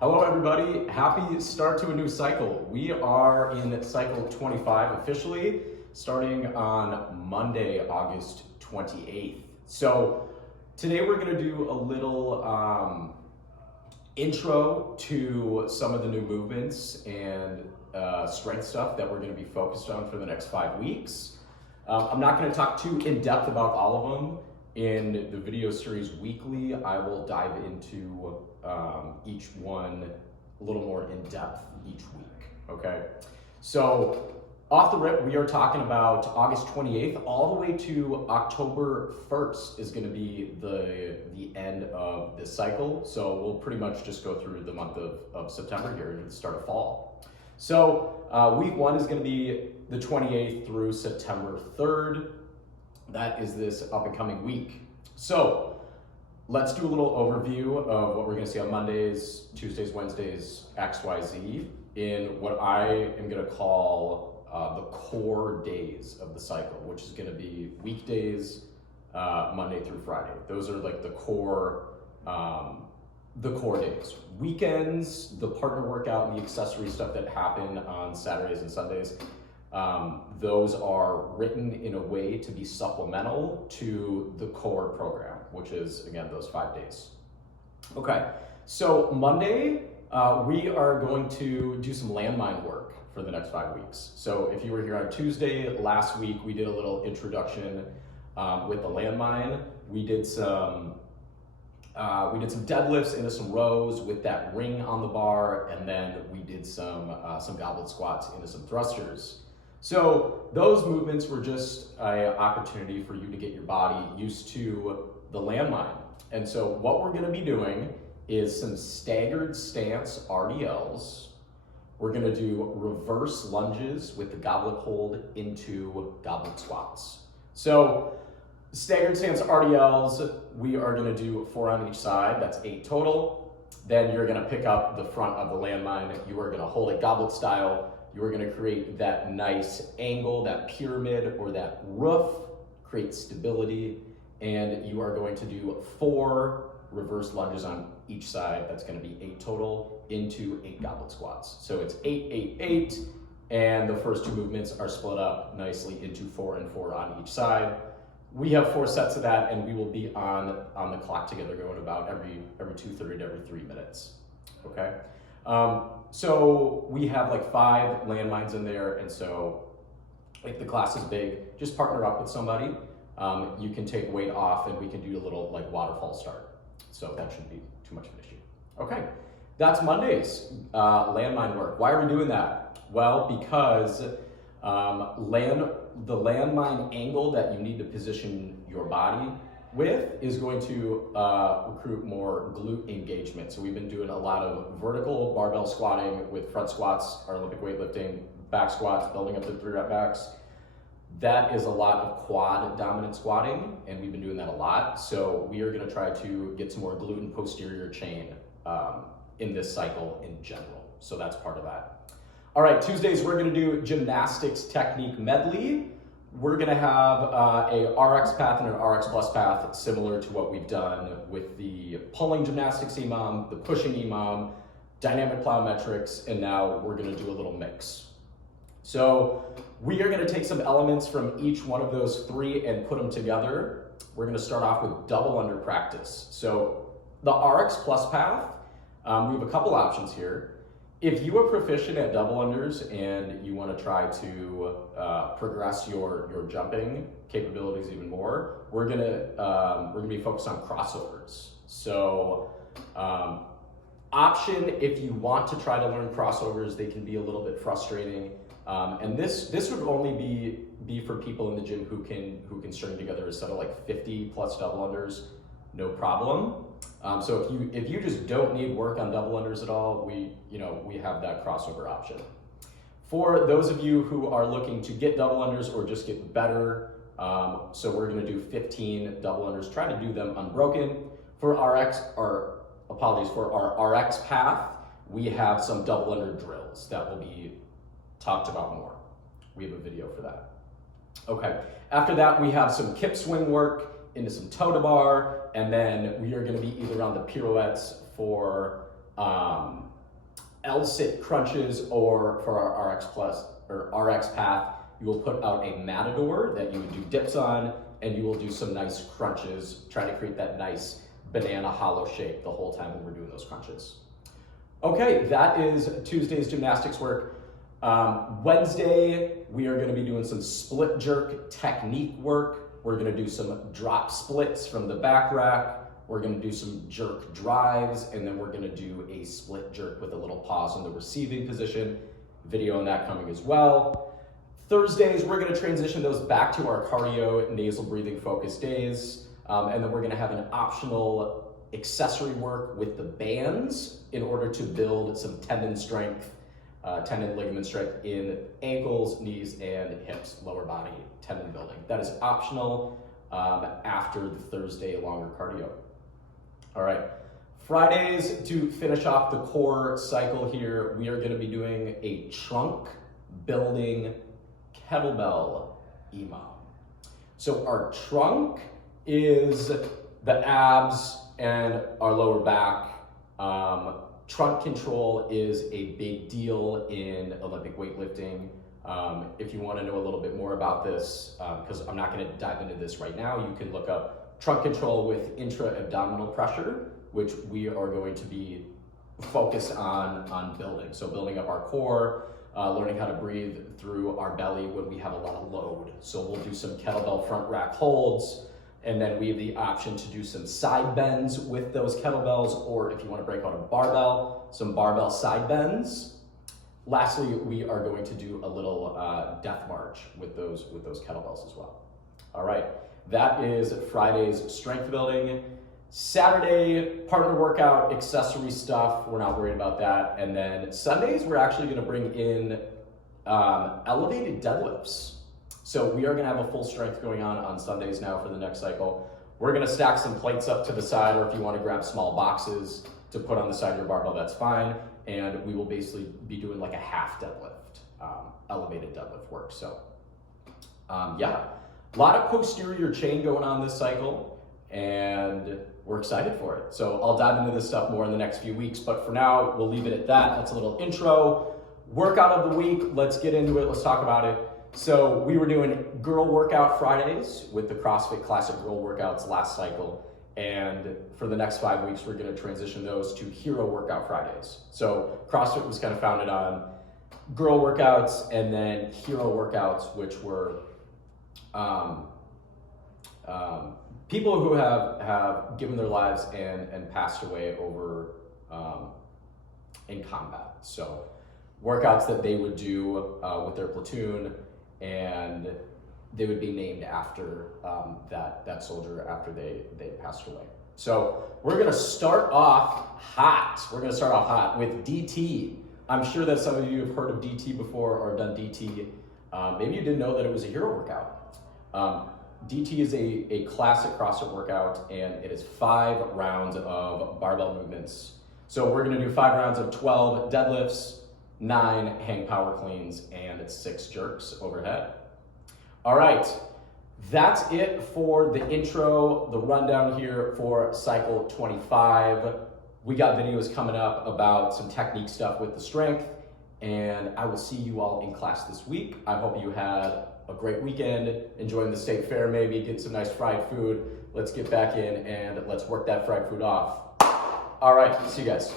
Hello everybody, happy start to a new cycle. We are in cycle 25 officially, starting on Monday, August 28th. So today we're gonna do a little intro to some of the new movements and strength stuff that we're gonna be focused on for the next 5 weeks. I'm not gonna talk too in depth about all of them. In the video series weekly, I will dive into each one a little more in depth each week, okay? So off the rip, we are talking about August 28th all the way to October 1st is gonna be the end of this cycle. So we'll pretty much just go through the month of September here and the start of fall. So week one is gonna be the 28th through September 3rd. That is this up and coming week. So let's do a little overview of what we're gonna see on Mondays, Tuesdays, Wednesdays, XYZ in what I am gonna call the core days of the cycle, which is gonna be weekdays, Monday through Friday. Those are like the core days. Weekends, the partner workout and the accessory stuff that happen on Saturdays and Sundays, those are written in a way to be supplemental to the core program, which is, again, those 5 days. Okay, so Monday, we are going to do some landmine work for the next 5 weeks. So if you were here on Tuesday, last week, we did a little introduction with the landmine. We did some deadlifts into some rows with that ring on the bar, and then we did some goblet squats into some thrusters. So those movements were just an opportunity for you to get your body used to the landmine. And so what we're gonna be doing is some staggered stance RDLs. We're gonna do reverse lunges with the goblet hold into goblet squats. So staggered stance RDLs, we are gonna do 4 on each side, that's 8 total. Then you're gonna pick up the front of the landmine, you are gonna hold it goblet style, you are gonna create that nice angle, that pyramid or that roof, create stability, and you are going to do 4 reverse lunges on each side, that's gonna be 8 total, into 8 goblet squats. So it's 8, 8, 8, and the first 2 movements are split up nicely into 4 and 4 on each side. We have 4 sets of that, and we will be on the clock together going about every 2:30 to every 3 minutes, okay? So we have like 5 landmines in there, and so if the class is big, just partner up with somebody. You can take weight off, and we can do a little like waterfall start. So that shouldn't be too much of an issue. Okay, that's Monday's landmine work. Why are we doing that? Well, because the landmine angle that you need to position your body with is going to recruit more glute engagement. So we've been doing a lot of vertical barbell squatting with front squats, our Olympic weightlifting, back squats, building up to 3 rep backs. That is a lot of quad dominant squatting, and we've been doing that a lot. So we are gonna try to get some more glute and posterior chain in this cycle in general. So that's part of that. All right, Tuesdays, we're gonna do gymnastics technique medley. We're gonna have a RX path and an RX plus path similar to what we've done with the pulling gymnastics EMOM, the pushing EMOM, dynamic plyometrics, and now we're gonna do a little mix. So we are gonna take some elements from each one of those 3 and put them together. We're gonna start off with double under practice. So the RX plus path, we have a couple options here. If you are proficient at double unders and you want to try to progress your jumping capabilities even more, we're gonna be focused on crossovers. So option, if you want to try to learn crossovers, they can be a little bit frustrating. And this would only be for people in the gym who can string together a set of like 50 plus double unders, no problem. So if you just don't need work on double unders at all, we have that crossover option. For those of you who are looking to get double unders or just get better, so we're gonna do 15 double unders, try to do them unbroken. For our RX path, we have some double under drills that will be talked about more. We have a video for that. Okay, after that we have some kip swing work into some toe to bar, and then we are gonna be either on the pirouettes for L-sit crunches, or for our RX Plus or RX Path, you will put out a matador that you would do dips on, and you will do some nice crunches, trying to create that nice banana hollow shape the whole time when we're doing those crunches. Okay, that is Tuesday's gymnastics work. Wednesday, we are going to be doing some split jerk technique work. We're going to do some drop splits from the back rack. We're going to do some jerk drives, and then we're going to do a split jerk with a little pause in the receiving position. Video on that coming as well. Thursdays, we're going to transition those back to our cardio, nasal breathing focused days. And then we're going to have an optional accessory work with the bands in order to build some tendon strength, tendon ligament strength in ankles, knees, and hips, lower body tendon building. That is optional after the Thursday longer cardio. All right, Fridays, to finish off the core cycle here, we are going to be doing a trunk building kettlebell EMOM. So our trunk is the abs and our lower back. Trunk control is a big deal in Olympic weightlifting. If you want to know a little bit more about this, because I'm not going to dive into this right now, you can look up trunk control with intra-abdominal pressure, which we are going to be focused on building. So building up our core, learning how to breathe through our belly when we have a lot of load. So we'll do some kettlebell front rack holds, and then we have the option to do some side bends with those kettlebells, or if you want to break out a barbell, some barbell side bends. Lastly, we are going to do a little death march with those kettlebells as well. All right, that is Friday's strength building. Saturday, partner workout, accessory stuff, we're not worried about that. And then Sundays, we're actually going to bring in elevated deadlifts. So we are going to have a full strength going on Sundays now for the next cycle. We're going to stack some plates up to the side, or if you want to grab small boxes to put on the side of your barbell, that's fine. And we will basically be doing like a half deadlift, elevated deadlift work. So yeah, a lot of posterior chain going on this cycle, and we're excited for it. So I'll dive into this stuff more in the next few weeks, but for now, we'll leave it at that. That's a little intro. Workout of the week, let's get into it, let's talk about it. So we were doing girl workout Fridays with the CrossFit Classic girl workouts last cycle. And for the next 5 weeks, we're gonna transition those to hero workout Fridays. So CrossFit was kind of founded on girl workouts and then hero workouts, which were people who have given their lives and passed away over in combat. So workouts that they would do with their platoon, and they would be named after that soldier after they passed away. So we're gonna start off hot. We're gonna start off hot with DT. I'm sure that some of you have heard of DT before or done DT. Maybe you didn't know that it was a hero workout. DT is a classic CrossFit workout, and it is 5 rounds of barbell movements. So we're gonna do 5 rounds of 12 deadlifts, 9 hang power cleans, and 6 jerks overhead. All right, that's it for the intro, the rundown here for cycle 25. We got videos coming up about some technique stuff with the strength, and I will see you all in class this week. I hope you had a great weekend, enjoying the state fair maybe, getting some nice fried food. Let's get back in and let's work that fried food off. All right, see you guys.